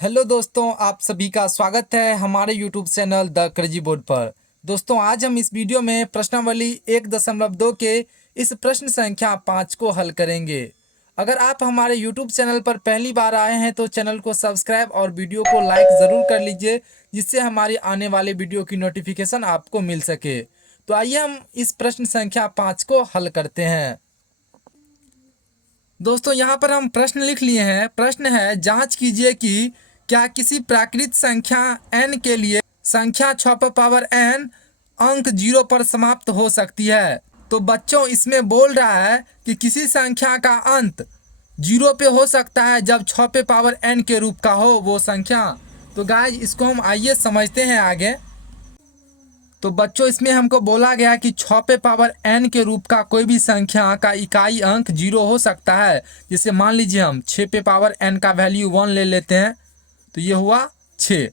Hello दोस्तों, आप सभी का स्वागत है हमारे YouTube channel the crazy board पर। दोस्तों, आज हम इस वीडियो में प्रश्नावली 1.2 के इस प्रश्न संख्या 5 को हल करेंगे। अगर आप हमारे यूट्यूब चैनल पर पहली बार आए हैं तो चैनल को सब्सक्राइब और वीडियो को लाइक ज़रूर कर लीजिए, जिससे हमारी आने वाले वीडियो की नोटिफिकेशन आपको मिल सके। तो आइए हम इस प्रश्न संख्या 5 को हल करते हैं। दोस्तों, यहाँ पर हम प्रश्न लिख लिए हैं। प्रश्न है, जांच कीजिए कि क्या किसी प्राकृत संख्या n के लिए संख्या 6 पर पावर n अंक 0 पर समाप्त हो सकती है। तो बच्चों, इसमें बोल रहा है कि किसी संख्या का अंत 0 पे हो सकता है जब 6 पे पावर n के रूप का हो वो संख्या। तो गाइज, इसको हम आइए समझते हैं आगे। तो बच्चों, इसमें हमको बोला गया कि 6 पे पावर n के रूप का कोई भी संख्या का इकाई अंक 0 हो सकता है। जैसे मान लीजिए हम 6 पे पावर n का वैल्यू 1 ले लेते हैं, तो ये हुआ 6।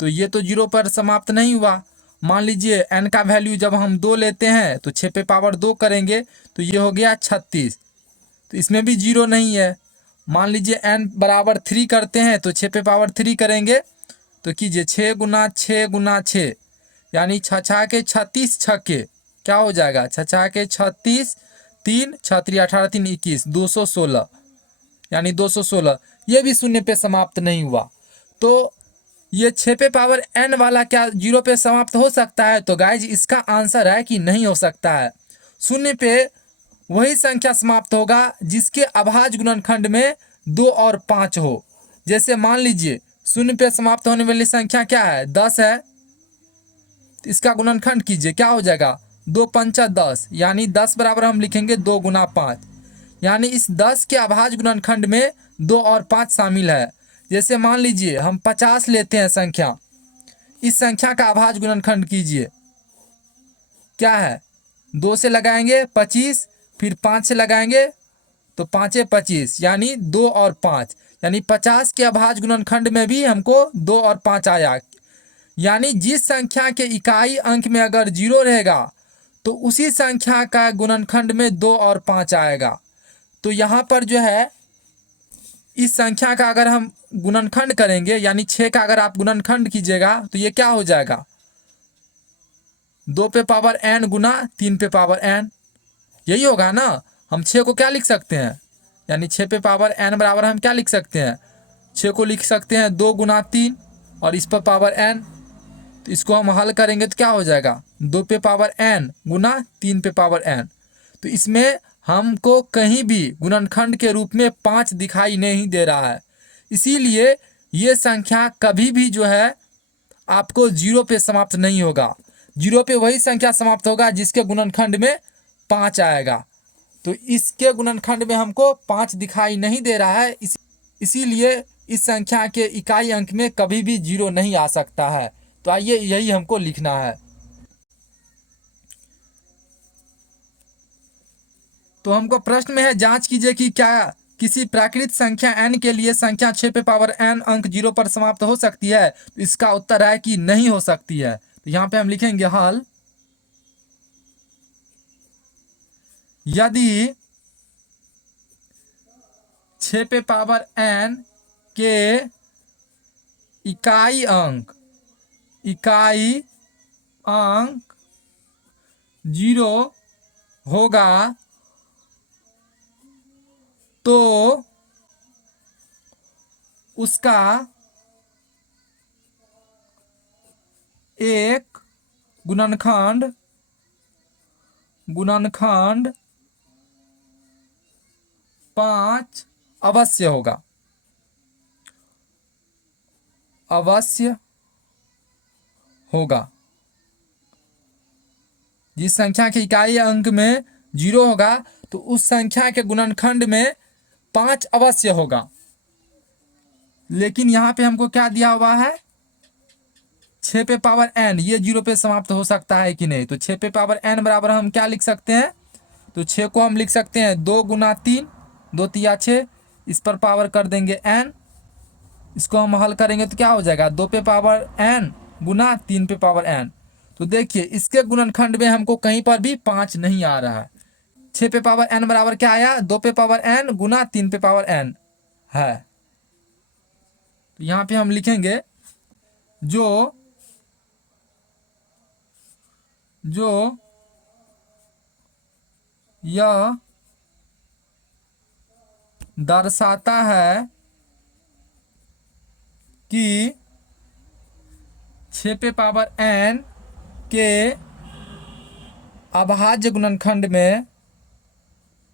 तो ये तो 0 पर समाप्त नहीं हुआ। मान लीजिए n का वैल्यू जब हम 2 लेते हैं तो 6 पे पावर 2 करेंगे तो ये हो गया 36। तो इसमें भी 0 नहीं है। मान लीजिए n बराबर 3 करते हैं तो 6 पे पावर 3 करेंगे तो कीजिए 6 गुना 6 गुना 6, यानी 6 के 36 छक्के क्या हो जाएगा, 6 के 36, 3 6 3 18 3 21, 216, यानी 216। ये भी शून्य पे समाप्त नहीं हुआ। तो ये 6 पे पावर n वाला क्या 0 पे समाप्त हो सकता है? तो गाइज, इसका आंसर है कि नहीं हो सकता है। शून्य पे वही संख्या समाप्त होगा जिसके अभाज्य गुणनखंड में 2 और 5 हो। जैसे मान लीजिए शून्य पे समाप्त होने वाली संख्या क्या है, 10 है। तो इसका गुणनखंड कीजिए, क्या हो जाएगा, 2 पंचा 10, यानी 10 बराबर हम लिखेंगे 2 गुना 5। यानी इस 10 के अभाज्य गुणनखंड में 2 और 5 शामिल है। जैसे मान लीजिए हम 50 लेते हैं संख्या, इस संख्या का अभाज्य गुणनखंड कीजिए, क्या है, 2 से लगाएंगे 25, फिर 5 से लगाएंगे तो 5 25, यानी 2 और 5, यानी 50 के अभाज्य गुणनखंड में भी हमको 2 और 5 आया। यानी जिस संख्या के इकाई अंक में अगर 0 रहेगा तो उसी संख्या का गुणनखंड में 2 और 5 आएगा। तो यहाँ पर जो है इस संख्या का अगर हम गुणनखंड करेंगे, यानी 6 का अगर आप गुणनखंड कीजिएगा तो ये क्या हो जाएगा, 2 पे पावर n गुना 3 पे पावर n, यही होगा ना। हम 6 को क्या लिख सकते हैं, यानी 6 पे पावर n बराबर हम क्या लिख सकते हैं, 6 को लिख सकते हैं 2 गुना 3 और इस पर पावर n। तो इसको हम हल करेंगे तो क्या हो जाएगा, 2 पे पावर n गुना 3 पे पावर n। तो इसमें हमको कहीं भी गुणनखंड के रूप में 5 दिखाई नहीं दे रहा है। इसीलिए ये संख्या कभी भी जो है आपको 0 पे समाप्त नहीं होगा। 0 पे वही संख्या समाप्त होगा जिसके गुणनखंड में 5 आएगा। तो इसके गुणनखंड में हमको 5 दिखाई नहीं दे रहा है, इसीलिए इस संख्या के इकाई अंक में कभी भी 0 नहीं आ सकता है। तो आइए, यही हमको लिखना है। तो हमको प्रश्न में है, जांच कीजिए कि क्या किसी प्राकृत संख्या n के लिए संख्या 6 पे पावर n अंक 0 पर समाप्त हो सकती है। तो इसका उत्तर है कि नहीं हो सकती है। तो यहाँ पे हम लिखेंगे हल, यदि 6 पे पावर n के इकाई अंक 0 होगा तो उसका एक गुणनखंड 5 अवश्य होगा। जिस संख्या के इकाई अंक में 0 होगा तो उस संख्या के गुणनखंड में 5 अवश्य होगा। लेकिन यहाँ पे हमको क्या दिया हुआ है, 6 पे पावर n, ये 0 पे समाप्त हो सकता है कि नहीं। तो 6 पे पावर n बराबर हम क्या लिख सकते हैं, तो 6 को हम लिख सकते हैं 2 गुना 3, 2 तिया 6, इस पर पावर कर देंगे n। इसको हम हल करेंगे तो क्या हो जाएगा, 2 पे पावर n गुना 3 पे पावर n। तो देखिए इसके गुणनखंड में हमको कहीं पर भी 5 नहीं आ रहा है। 6 पे पावर n बराबर क्या आया, 2 पे पावर n गुना 3 पे पावर n है। तो यहाँ पे हम लिखेंगे जो यह दर्शाता है कि 6 पे पावर n के अभाज्य गुणनखंड में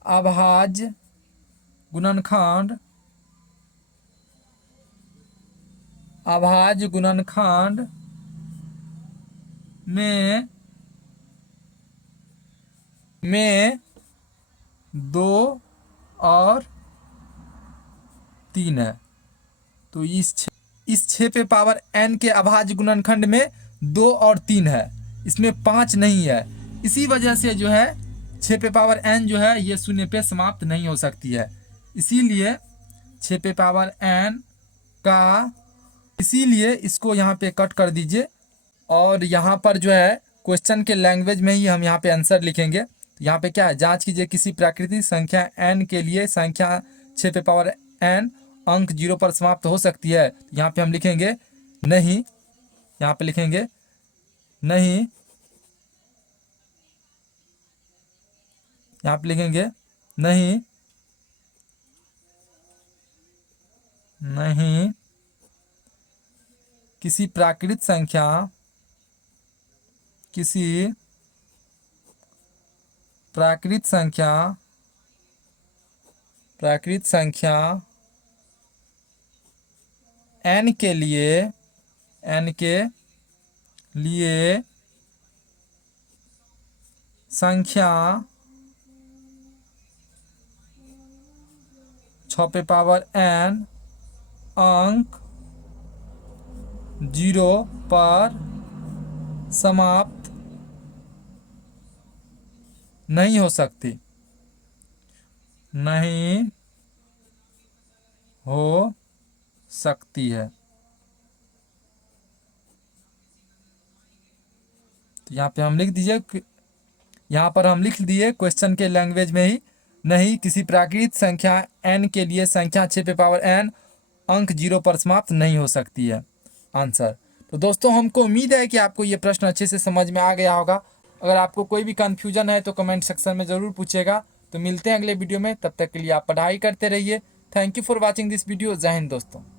अभाज्य गुणनखंड में 2 और 3 है। तो इस 6 पे पावर n के अभाज्य गुणनखंड में 2 और 3 है, इसमें 5 नहीं है। इसी वजह से जो है 6 पे पावर n जो है ये शून्य पे समाप्त नहीं हो सकती है। इसीलिए 6 पे पावर n का, इसीलिए इसको यहाँ पे कट कर दीजिए और यहाँ पर जो है क्वेश्चन के लैंग्वेज में ही हम यहाँ पे आंसर लिखेंगे। तो यहाँ पे क्या है, जांच कीजिए किसी प्राकृतिक संख्या n के लिए संख्या 6 पे पावर n अंक 0 पर समाप्त हो सकती है। तो यहाँ पे हम लिखेंगे नहीं, यहाँ पे लिखेंगे नहीं, यहाँ पे लिखेंगे नहीं, नहीं किसी प्राकृतिक संख्या n के लिए संख्या 6 पे पावर n अंक 0 पर समाप्त नहीं हो सकती, है। तो यहाँ पे हम लिख दीजिए, यहाँ पर हम लिख दिए क्वेश्चन के लैंग्वेज में ही, नहीं किसी प्राकृतिक संख्या n के लिए संख्या 6 पे पावर n अंक 0 पर समाप्त नहीं हो सकती है, आंसर। तो दोस्तों हमको उम्मीद है कि आपको ये प्रश्न अच्छे से समझ में आ गया होगा। अगर आपको कोई भी कन्फ्यूजन है तो कमेंट सेक्शन में ज़रूर पूछेगा। तो मिलते हैं अगले वीडियो में, तब तक के लिए आप पढ़ाई करते रहिए। Thank you for watching this video. जय हिंद दोस्तों।